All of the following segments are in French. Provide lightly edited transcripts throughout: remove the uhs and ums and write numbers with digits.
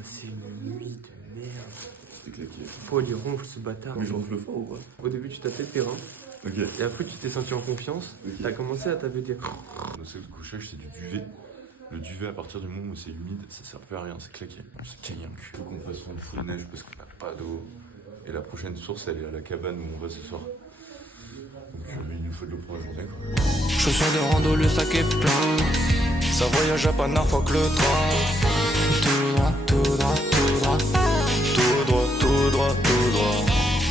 passé une nuit de merde. C'était claqué. Pourquoi il ronfle ce bâtard? Mais je ronfle fort ou pas? Au début, tu tapais le terrain. Ok. Et après, tu t'es senti en confiance. Ok. T'as commencé à taper des. C'est le couchage, c'est du duvet. Le duvet, à partir du moment où c'est humide, ça sert plus à rien, c'est claqué. On s'est caillé un cul. Faut qu'on fasse une full neige parce qu'on n'a pas d'eau. Et la prochaine source, elle est à la cabane où on va ce soir. Donc il nous faut de l'eau pour la journée, quoi. Chaussures de rando, le sac est plein. Ça voyage à Panama, que le train. Tout droit, tout droit, tout droit. Tout droit, tout droit, tout droit.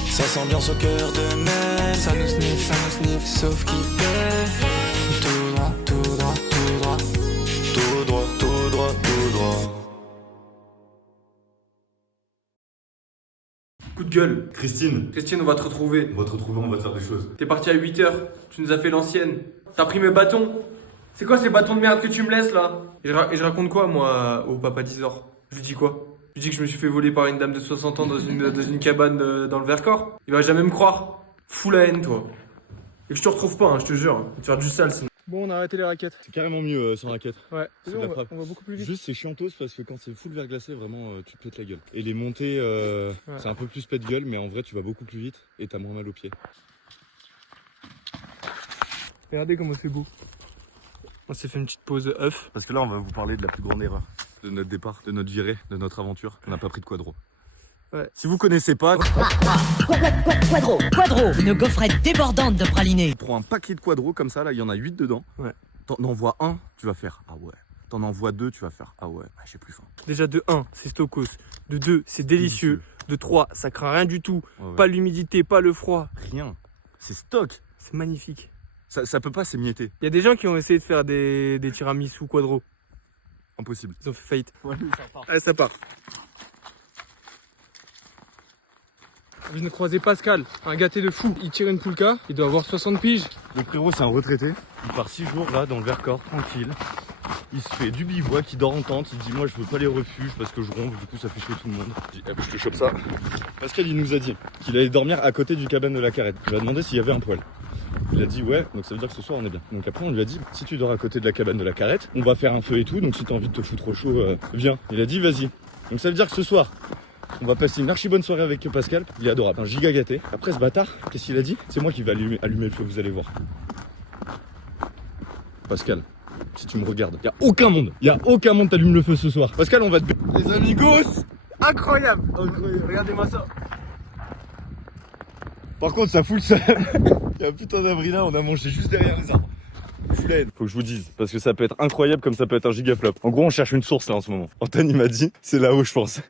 Ça sent bien au cœur de mer. Ça nous sniffe, sauf qui paie. Tout droit, tout droit, tout droit. Tout droit, tout droit, tout droit. Coup de gueule. Christine, Christine, on va te retrouver. on va te retrouver, on va te faire des choses. T'es parti à 8h. Tu nous as fait l'ancienne. T'as pris mes bâtons. C'est quoi ces bâtons de merde que tu me laisses là? Et je raconte quoi, moi, au papa d'Isor? Je lui dis quoi? Je lui dis que je me suis fait voler par une dame de 60 ans dans une cabane dans le Vercors. Il va jamais me croire. Fous la haine, toi. Et que je te retrouve pas, hein, je te jure. Tu vas te faire du sale sinon. Bon, on a arrêté les raquettes. C'est carrément mieux sans raquette. Ouais, C'est de la frappe. on va beaucoup plus vite. Juste c'est chiantos parce que quand c'est full verglacé, vraiment tu te pètes la gueule. Et les montées, c'est un peu plus pète gueule, mais en vrai tu vas beaucoup plus vite et t'as moins mal aux pieds. Regardez comment c'est beau. On s'est fait une petite pause œuf. Parce que là on va vous parler de la plus grande erreur de notre départ, de notre virée, de notre aventure. On n'a pas pris de quadro. Ouais. Si vous connaissez pas, Quadro, une gaufrette débordante de praliné. prends un paquet de quadros comme ça, là il y en a 8 dedans. Ouais. T'en envoies un, tu vas faire ah ouais. T'en envoies deux, tu vas faire ah ouais, j'ai plus faim. Déjà de 1, c'est stokos. De 2, c'est délicieux. De 3, ça craint rien du tout. Ouais, ouais. Pas l'humidité, pas le froid. Rien. C'est stock. C'est magnifique. Ça peut pas s'émietter. Il y a des gens qui ont essayé de faire des tiramisu quadro. Impossible. Ils ont fait faillite. Allez, ça part. Je viens de croiser Pascal, un gâté de fou. Il tire une poulka, il doit avoir 60 piges. Le frérot c'est un retraité. Il part 6 jours là dans le Vercors, tranquille. Il se fait du bivouac, il dort en tente. Il dit moi je veux pas les refuges parce que je ronfle, du coup ça fait chier tout le monde. Je dis eh ben, je te chope ça. Pascal il nous a dit qu'il allait dormir à côté du cabane de la carrette. Il a demandé s'il y avait un poêle. Il a dit ouais, donc ça veut dire que ce soir on est bien. Donc après on lui a dit si tu dors à côté de la cabane de la carrette, on va faire un feu et tout, donc si t'as envie de te foutre au chaud, viens. Il a dit vas-y. Donc ça veut dire que ce soir, on va passer une archi bonne soirée avec Pascal. Il est adorable, un giga gâté. Après ce bâtard, qu'est-ce qu'il a dit? C'est moi qui vais allumer le feu, vous allez voir. Pascal, si tu me regardes, y a aucun monde t'allume le feu ce soir. Pascal, on va te... Les amigos. Incroyable. Regardez-moi ça. Par contre, ça fout le seum. Il y a un putain d'abri là, on a mangé juste derrière les arbres. Fous la haine. Faut que je vous dise, parce que ça peut être incroyable comme ça peut être un giga flop. En gros, on cherche une source là en ce moment. Antoine, il m'a dit, c'est là-haut, je pense.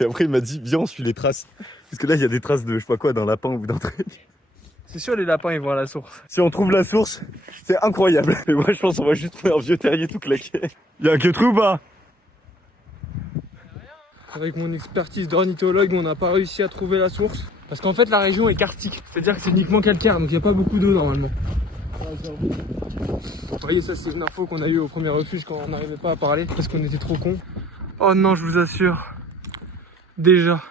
Et après, il m'a dit, viens, on suit les traces. Parce que là, il y a des traces de, je sais pas quoi, d'un lapin ou d'un truc. C'est sûr, les lapins, ils vont à la source. Si on trouve la source, c'est incroyable. Et moi, je pense qu'on va juste trouver un vieux terrier tout claqué. Il y a que trou ou pas? Avec mon expertise d'ornithologue, on n'a pas réussi à trouver la source. Parce qu'en fait, la région est karstique. C'est-à-dire que c'est uniquement calcaire, donc il n'y a pas beaucoup d'eau normalement. Vous voyez, ça, c'est une info qu'on a eue au premier refuge quand on n'arrivait pas à parler parce qu'on était trop cons. Oh non, je vous assure. Déjà.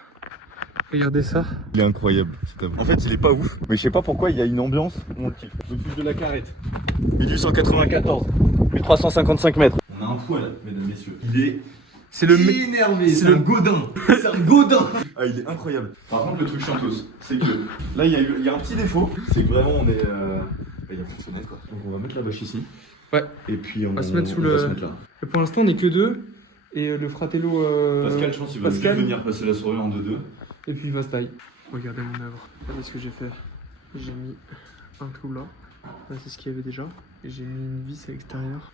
Regardez ça. Il est incroyable. En fait, il est pas ouf. Mais je sais pas pourquoi, il y a une ambiance. On le kiffe. Le fuge de la carrette. 1894. 1355 mètres. On a un poil, mesdames, messieurs. Il est... C'est le énervé, c'est un godin. C'est un godin. Ah, il est incroyable. Par contre, le truc chantos, c'est que là, il y a un petit défaut. C'est que vraiment, on est... il y a plus de fenêtre, quoi. Donc, on va mettre la bâche ici. Ouais. Et puis, on va se mettre sous va se mettre là. Et pour l'instant, on n'est que deux. Et le fratello... Pascal, je pense qu'il va juste venir passer la soirée en 2-2. Et puis il va se tailler. Regardez mon œuvre. Regardez ce que j'ai fait. J'ai mis un clou là. Là, c'est ce qu'il y avait déjà. Et j'ai mis une vis à l'extérieur.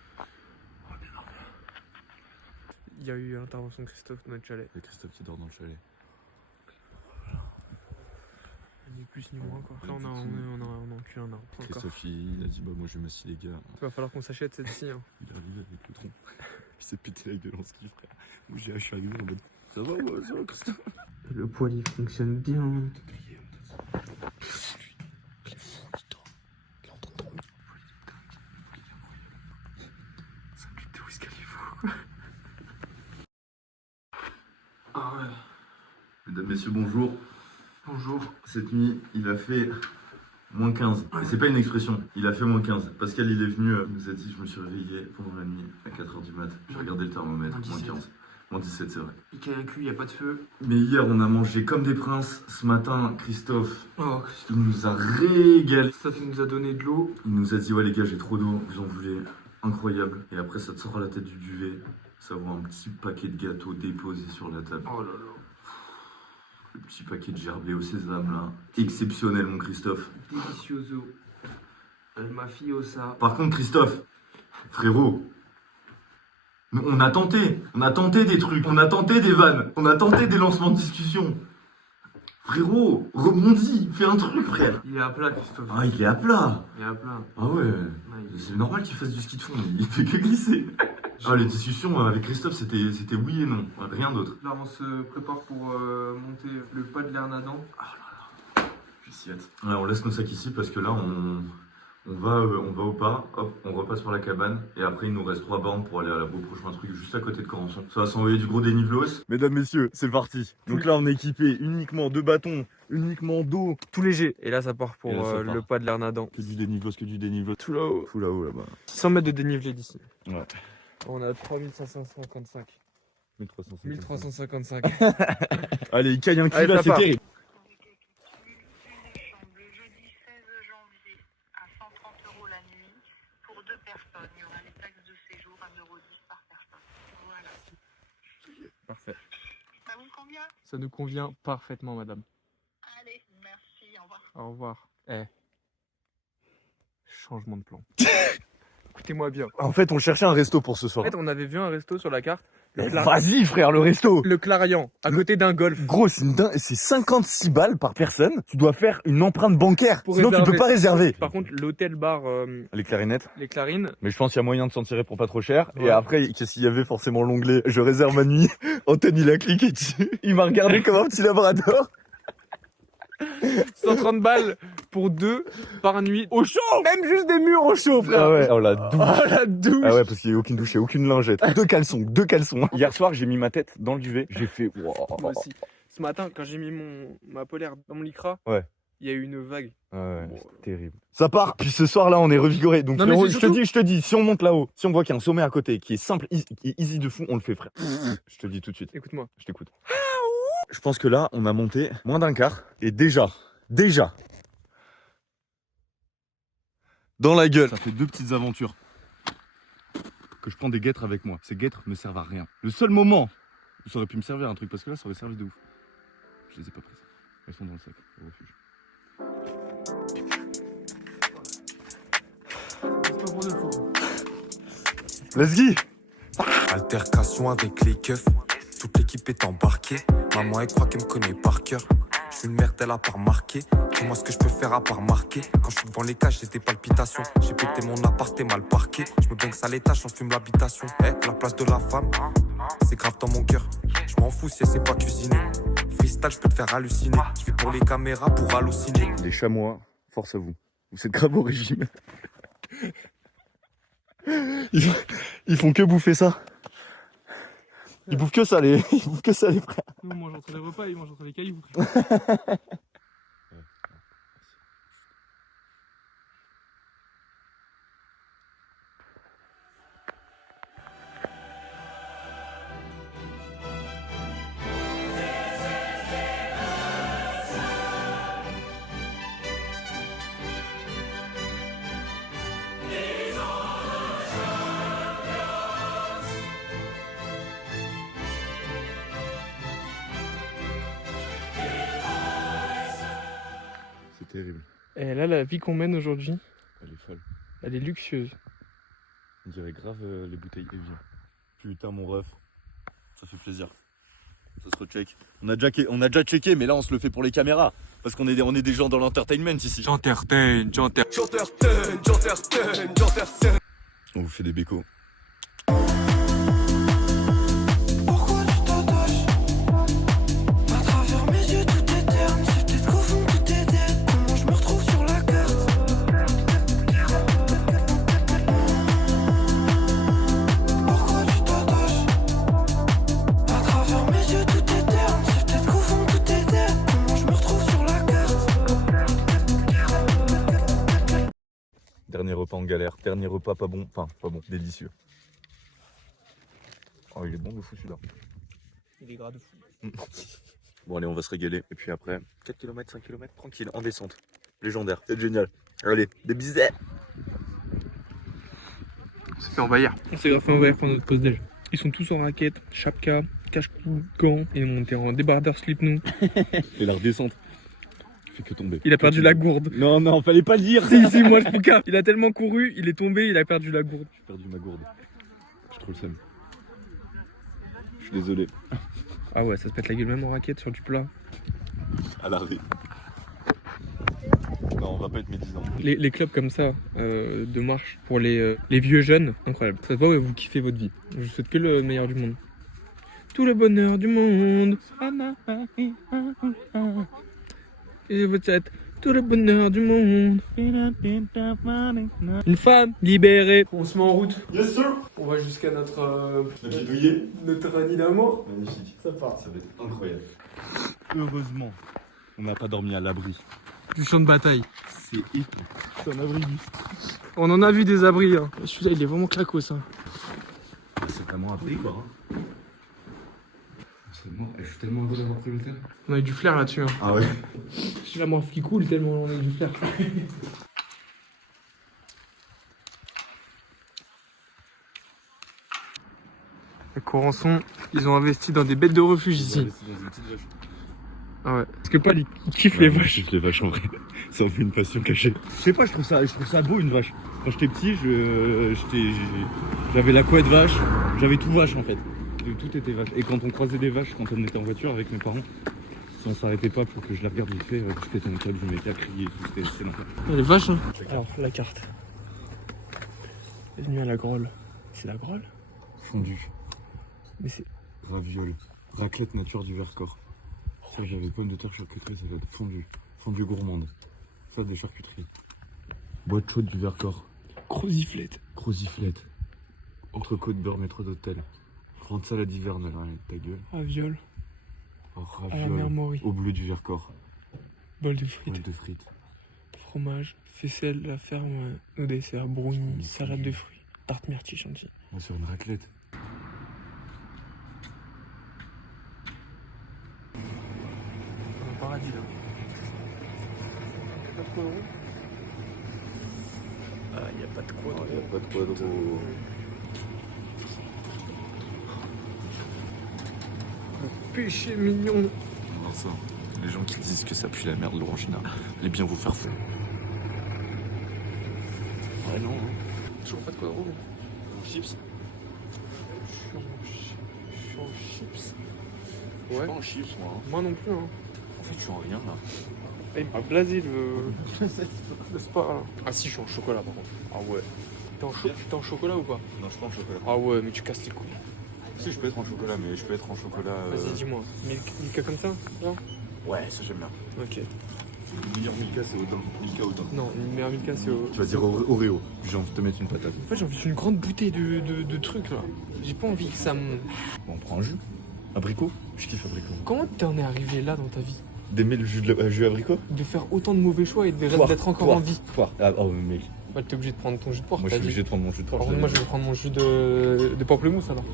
Il y a eu l'intervention de Christophe dans notre chalet. Il y a Christophe qui dort dans le chalet. Ni plus ni moins quoi. Là, on a enculé un arbre. Encore. Christophe, il a dit bah moi je vais m'assis les gars. Il va falloir qu'on s'achète celle-ci. Hein. Il est arrivé avec le tronc. Il s'est pété la gueule en ski, frère. Moi je suis arrivé en mode ça va ouais, ça va Christophe. Le poil il fonctionne bien. Ah ouais. Mesdames, messieurs, bonjour. Bonjour. Cette nuit, il a fait moins 15. Et c'est pas une expression, il a fait moins 15. Pascal, il est venu, il nous a dit, je me suis réveillé pendant la nuit à 4h du mat. J'ai regardé le thermomètre, moins 15. En 17, c'est vrai. Il y a un cul, il n'y a pas de feu. Mais hier, on a mangé comme des princes. Ce matin, Christophe, Oh, il nous a régalé. ça nous a donné de l'eau. Il nous a dit, ouais les gars, j'ai trop d'eau, vous en voulez. Incroyable. Et après, ça te sort à la tête du duvet. Ça voit un petit paquet de gâteaux déposés sur la table. Oh là là. Le petit paquet de gerbet au sésame, là. Exceptionnel, mon Christophe. Delicioso. Ma fille au ça. Par contre, Christophe, frérot, on a tenté des trucs, on a tenté des vannes, on a tenté des lancements de discussion. Frérot, rebondis, fais un truc, frère. Il est à plat, Christophe. Ah, il est à plat. Il est à plat. Ah ouais, Ouais, c'est normal qu'il fasse du ski de fond, il fait que glisser. Ah, les discussions avec Christophe, c'était oui et non, rien d'autre. Là, on se prépare pour monter le pas de l'Ernadan. J'ai si hâte. Ouais, on laisse nos sacs ici parce que là, on va au pas, hop, on repasse par la cabane et après il nous reste 3 bornes pour aller au prochain truc juste à côté de Corançon. Ça va s'envoyer du gros dénivelos. Mesdames, messieurs, c'est parti. Donc là on est équipé uniquement de bâtons, uniquement d'eau. Tout léger. Et là, ça part pour Et là, ça part. le pas de l'Ernadan. Que du dénivelos, que du dénivelé. Tout là-haut. Tout là-haut là-bas. 100 mètres de dénivelé d'ici. Ouais. On a 3555. 1350. 1355. Allez, il caille un cul Allez, là, ça c'est part. terrible. Le jeudi 16 janvier à 130 € la nuit pour 2 personnes. Il y aura les taxes de séjour à 1,10 € par personne. Voilà. Parfait. Ça vous convient? Ça nous convient parfaitement, madame. Allez, merci, au revoir. Au revoir. Changement de plan. Écoutez-moi bien. En fait, on cherchait un resto pour ce En soir. fait, on avait vu un resto sur la carte. Vas-y, frère, le resto. Le Clarion, à côté d'un golf. Gros, c'est 56 balles par personne. Tu dois faire une empreinte bancaire. Pour Sinon, tu réserver. peux pas réserver. Par contre, l'hôtel-bar Les clarinettes. Les Clarines, Mais je pense qu'il y a moyen de s'en tirer pour pas trop cher. Ouais. Et après, qu'est-ce qu'il y avait forcément l'onglet je réserve ma nuit. Anthony, il a cliqué dessus. Il m'a regardé comme un petit labrador. 130 balles pour 2 par nuit. Au chaud. Même juste des murs au chaud, frère. Ah ouais, oh la douche. Oh, la douche. Ah ouais, parce qu'il n'y a aucune douche, il n'y a aucune lingette. Deux caleçons. Hier soir, j'ai mis ma tête dans le duvet. J'ai fait wow. Moi aussi. Ce matin, quand j'ai mis ma polaire dans mon lycra, Ouais. il y a eu une vague. Ouais, c'est terrible. Ça part. Puis ce soir là, on est revigoré. Donc Non, mais frérot, c'est je te dis, si on monte là-haut, si on voit qu'il y a un sommet à côté qui est simple, qui est easy de fou, on le fait, frère. Je te le dis tout de suite. Écoute-moi. Je t'écoute. Je pense que là, on a monté moins d'un quart. Et déjà, dans la gueule. Ça fait 2 petites aventures que je prends des guêtres avec moi. Ces guêtres me servent à rien. Le seul moment où ça aurait pu me servir un truc, parce que là, ça aurait servi de ouf. Je les ai pas prises. Elles sont dans le sac, au refuge. Let's go. Altercation avec les keufs, toute l'équipe est embarquée. Maman elle croit qu'elle me connaît par cœur. Je suis une merde, elle a pas remarqué. Dis-moi ce que je peux faire à part marquer. Quand je suis devant les cages, j'ai des palpitations. J'ai pété mon appart et mal parqué. Je me baigne à l'étage, j'en fume l'habitation. La place de la femme, c'est grave dans mon cœur. Je m'en fous si elle sait pas cuisiner. Freestyle, je peux te faire halluciner. Je vis pour les caméras pour halluciner. Les chamois, force à vous. Vous êtes grave au régime. Ils font que bouffer ça. Ils bouffent que ça, les frères. Nous, on mange entre les repas, ils mangent entre les cailloux. C'est terrible. Et là, la vie qu'on mène aujourd'hui, Elle est folle. elle est luxueuse. On dirait grave les bouteilles Evian. Putain mon ref, ça fait plaisir. Ça se recheck. On a déjà checké, mais là on se le fait pour les caméras. Parce qu'on est des gens dans l'entertainment ici. J'entertain. On vous fait des bécos. Pourquoi tu t'attaches? À travers mes yeux tout est terne. C'est peut-être qu'au fond tout est dead. Comment je me retrouve sur la carte? Pourquoi tu t'attaches? À travers mes yeux tout est terne. C'est peut-être qu'au fond tout est dead. Comment je me retrouve sur la carte? Dernier repas en galère. Dernier repas pas bon. Enfin, pas bon, délicieux. Oh, il est bon de fou celui-là. Il est gras de fou. Bon allez, on va se régaler. Et puis après, 4 km, 5 km, tranquille, en descente. Légendaire, c'est génial. Allez, des bisous. On s'est fait envahir. On s'est fait envahir pendant notre pause déj. Ils sont tous en raquette, chapka, cache-cou, gants. Et on était en débardeur slip nous. Et la redescente fait que tomber. Il a perdu la gourde. Non, fallait pas le dire. Si, moi je pouca. Il a tellement couru, il est tombé, il a perdu la gourde. J'ai perdu ma gourde. J'ai trop le seum. Je suis désolé. Ah ouais, ça se pète la gueule même en raquette sur du plat. À l'arrêt. Non, on va pas être médisant. Les clubs comme ça, de marche, pour les vieux jeunes, incroyable. Ça se voit, ouais, vous kiffez votre vie. Je vous souhaite que le meilleur du monde. Tout le bonheur du monde. Et vous êtes tout le bonheur du monde. Une femme libérée. On se met en route. Yes sir. On va jusqu'à notre Notre nid d'amour. Magnifique. Ça part. Ça va être incroyable. Heureusement, on n'a pas dormi à l'abri. Du champ de bataille. C'est un abri. On en a vu des abris. Hein. Celui-là, il est vraiment claquot, ça. C'est vraiment abri quoi. Je suis tellement heureux d'avoir pris l'hôtel. On a eu du flair là-dessus. Hein. Ah ouais. J'ai la morphe qui coule tellement on a eu du flair. Les Corançons, ils ont investi dans des bêtes de refuge ici. Ah ouais. Parce que Paul, il kiffe les vaches. Je kiffe les vaches en vrai. C'est un peu une passion cachée. Je sais pas, je trouve ça beau une vache. Quand j'étais petit, j'avais la couette vache, j'avais tout vache en fait. Tout était vache. Et quand on croisait des vaches, quand on était en voiture avec mes parents, si on s'arrêtait pas pour que je la regarde vite fait, je pétais un câble, je me mettais à crier et tout, c'était n'importe quoi. Les vaches, hein. Alors, la carte. Bienvenue à la Grolle. C'est la Grolle? Fondu, Mais c'est... ravioles, raclette nature du Vercors. Ça, j'avais pommes de terre charcuterie, salade, fondue gourmande, ça des charcuteries. Boîte chaude du Vercors, Croziflette. croziflette, entrecôte beurre maître d'hôtel, grande salade hivernale, hein, ta gueule. Raviole. Oh, À la mer Maury. au bleu du Vercors, Bol de frites. boîte de frites. Fromage. Faisselle, la ferme, nos desserts. Brownie. Salade de fruits. Tarte myrtille chantilly. On est sur une raclette. Un paradis là. Pas de quadro. Ah, y a pas de quadro. Il n'y a pas de quadro. Péché mignon. Non, ça. Les gens qui disent que ça pue la merde, l'orangina, allez bien vous faire foutre. Ouais, non. Toujours pas de quadro. Chips. Je suis en chips. Je suis Ouais. pas en chips, moi. Moi non plus. Hein. En fait, je suis en rien là. Ah, il m'a blasé le spa. Là. Ah si, je suis en chocolat par contre. Ah ouais. T'es en chocolat ou pas? Non, je suis pas en chocolat. Ah ouais, mais tu casses les couilles. Si, je peux être en chocolat, mais je peux être en chocolat. Vas-y, dis-moi. Milka comme ça? Non. Ouais, ça j'aime bien. Ok. Le meilleur Milka, c'est Odin. Milka Odin. Non, le meilleur Milka, c'est au... Tu vas dire Oreo. J'ai envie de te mettre une patate. En fait, j'ai envie d'une grande bouteille de trucs là. J'ai pas envie que ça me... Bon, on prend un jus. Abricot. Je kiffe abricot. Comment t'en es arrivé là dans ta vie? D'aimer le jus abricot. De faire autant de mauvais choix et Poire, d'être encore poire, en vie? Poire. Ah, oh, mec. Bah, t'es obligé de prendre ton jus de poire. Moi, je t'as suis dit. obligé de prendre mon jus de poire. Par contre, moi, je vais prendre mon jus de pamplemousse alors.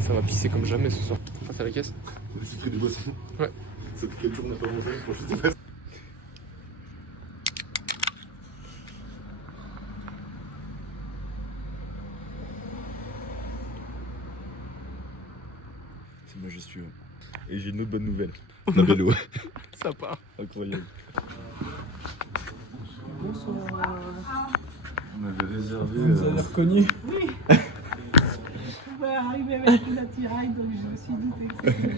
Ça va pisser comme jamais ce soir. Passe à la caisse. J'ai pris des boissons. Ouais. Ça fait quel jour on n'a pas mangé? Je sais pas. C'est majestueux. Et j'ai une autre bonne nouvelle. La vélo. Ça part. Incroyable. On avait réservé. Vous avez reconnu? Je vais arriver avec une attirail, donc je me suis douté que c'était...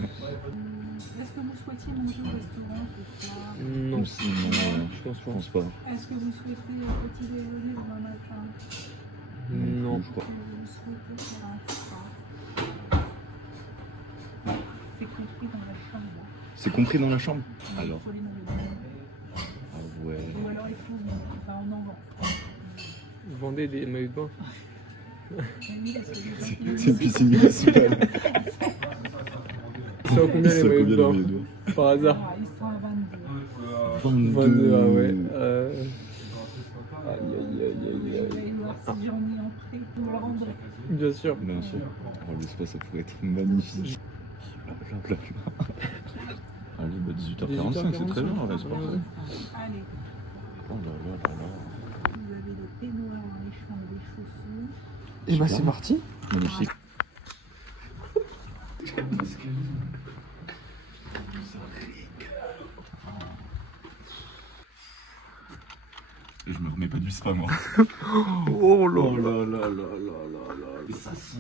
Est-ce que vous souhaitiez manger au restaurant ce soir? Non. Non, Je pense je pas. pense pas. Est-ce que vous souhaitez un petit déjeuner demain matin? Non. Je crois. Est-ce que vous souhaitez faire un spa? C'est compris dans la chambre. C'est compris dans la chambre? Alors. Il faut les manger. Ah ouais. Ou alors il faut... Enfin, on en vend. Vous vendez des maillots de bain? Mais oui, parce que les gens qui- C'est une piscine municipale. Ça vaut combien les maillots de bain? Par hasard? Ah, ils sont à 22. 22, ah ouais. Je vais aller voir si j'en ai en prêt. Vous me le rendrez. Bien sûr. Bien sûr. Oh, l'espace, ça pourrait être magnifique. Allez, bah 18h45, c'est très bien, ouais, c'est parfait. Allez, Oh là là là là. vous avez le peignoir dans les cheveux et les chaussures. Et bah c'est parti. Magnifique. Je me remets pas du spa, moi. Oh là Oh là là là là là là. Et ça sent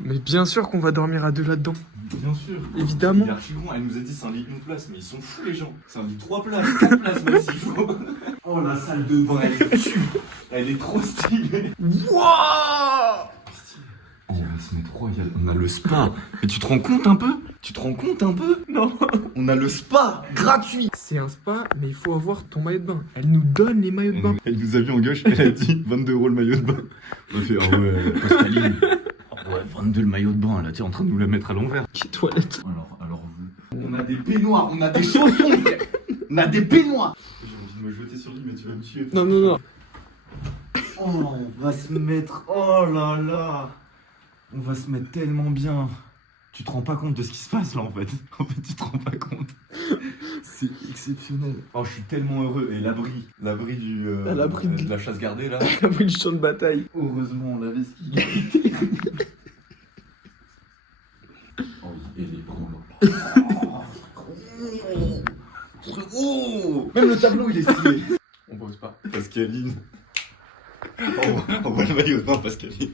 Mais bien sûr qu'on va dormir à deux là-dedans. bien sûr. Évidemment. Il est archi grand. Elle nous a dit c'est un lit une place, mais ils sont fous les gens. C'est un lit 3 places, 4 places même s'il faut. Oh la salle de bain, elle est tue. Elle est trop stylée. Wouah! On va se mettre royal. On a le spa. Mais tu te rends compte un peu? Tu te rends compte un peu? Non. On a le spa gratuit. C'est un spa, mais il faut avoir ton maillot de bain. Elle nous donne les maillots de bain. Elle nous a vu en gauche, elle a dit 22 € le maillot de bain. On a fait ah ouais, Pascaline. Ah ouais, 22 le maillot de bain, là, tu es en train de nous la mettre à l'envers. Qui toilette? Alors, on a des peignoirs, on a des chaussons, frère. On a des peignoirs. J'ai envie de me jeter sur lui, mais tu vas me tuer. Non, non, non. Oh, on va se mettre. Oh là là. On va se mettre tellement bien. Tu te rends pas compte de ce qui se passe là en fait. En fait, tu te rends pas compte. C'est exceptionnel. Oh, je suis tellement heureux. Et l'abri du. L'abri de- de la chasse gardée là. L'abri du champ de bataille. Heureusement, on avait ce qu'il était. Oh, et les grands Oh, même le tableau il est stylé. On pose pas. Pascaline. On voit le maillot de bain, Pascaline.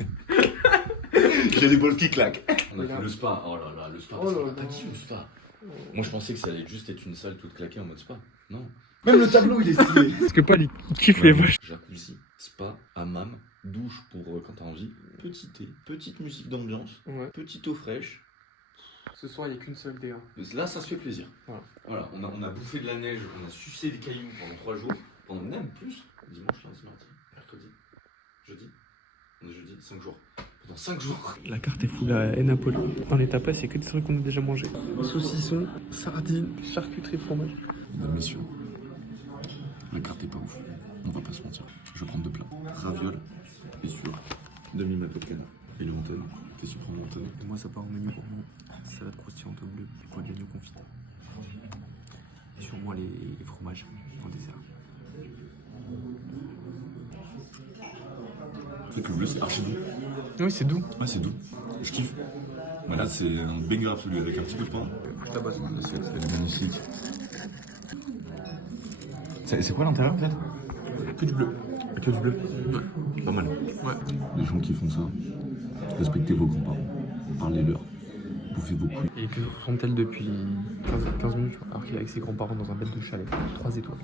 J'ai les balles qui claquent. On a fait le spa. Oh là là, le spa. Oh là là. T'as dit le spa. Moi je pensais que ça allait juste être une salle toute claquée en mode spa. Non. Même le tableau il est stylé. Parce que pas, il kiffe les vaches. Jacuzzi, spa, hammam, douche pour quand t'as envie. Petit thé, petite musique d'ambiance, Ouais. petite eau fraîche. Ce soir, il n'y a qu'une seule DA. Là, ça se fait plaisir. Voilà. On a bouffé de la neige, on a sucé des cailloux pendant 3 jours, pendant même plus. Dimanche, lundi, mardi, mercredi, jeudi. On est jeudi, 5 jours. Pendant 5 jours. La carte est full à Napoli. Dans les tapas, c'est que des trucs qu'on a déjà mangé. Saucisson, sardines, charcuterie, fromage. Mesdames, messieurs, la carte est pas ouf. On va pas se mentir. Je vais prendre 2 plats. Ravioles, et sûr. Demi-mato de canard. Et le montagne. Qu'est-ce que tu prends, montagne? Et moi, ça part en menu gourmand. Salade croustillante au bleu et pois de l'agneau confit. Et sur moi, les fromages en dessert. C'est que le bleu, c'est archi doux. Oui, c'est doux. Ouais, c'est doux. Je kiffe. Mais là, c'est un banger absolu avec un petit peu de pain. Tabasse. C'est magnifique. C'est quoi l'intérieur en fait? Que du bleu. Que du bleu. Pas mal. Ouais. Les gens qui font ça, respectez vos grands-parents. Parlez-leur. Bouffez vos couilles. Et que rentre-t-elle depuis 15 minutes, alors qu'il est avec ses grands-parents dans un bête de chalet. 3 étoiles.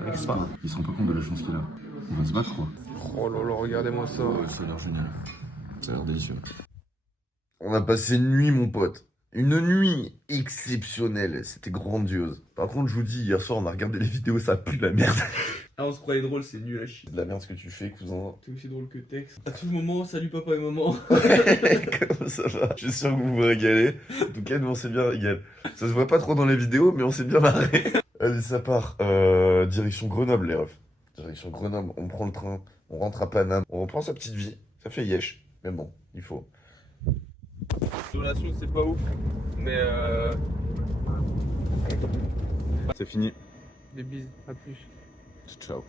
Avec spa. Ils se rendent pas compte de la chance qu'il a. On va se battre quoi. Oh là là, regardez-moi ça. Ça a l'air génial. Ça a l'air délicieux. On a passé une nuit, mon pote. Une nuit exceptionnelle. C'était grandiose. Par contre, je vous dis, hier soir, on a regardé les vidéos, ça pue la merde. Ah, on se croyait drôle, c'est nul à chier. C'est de la merde ce que tu fais, cousin. C'est aussi drôle que texte. À tout moment, salut papa et maman. Comment ça va? Je suis sûr que vous vous régalez. En tout cas, nous, on s'est bien régalé. Ça se voit pas trop dans les vidéos, mais on s'est bien marré. Allez, ça part. Direction Grenoble, les refs. Direction Grenoble. On prend le train. On rentre à Paname. On reprend sa petite vie. Ça fait yesh. Mais bon, il faut. Relation, c'est pas ouf. Mais C'est fini. des bises, à plus. Ciao.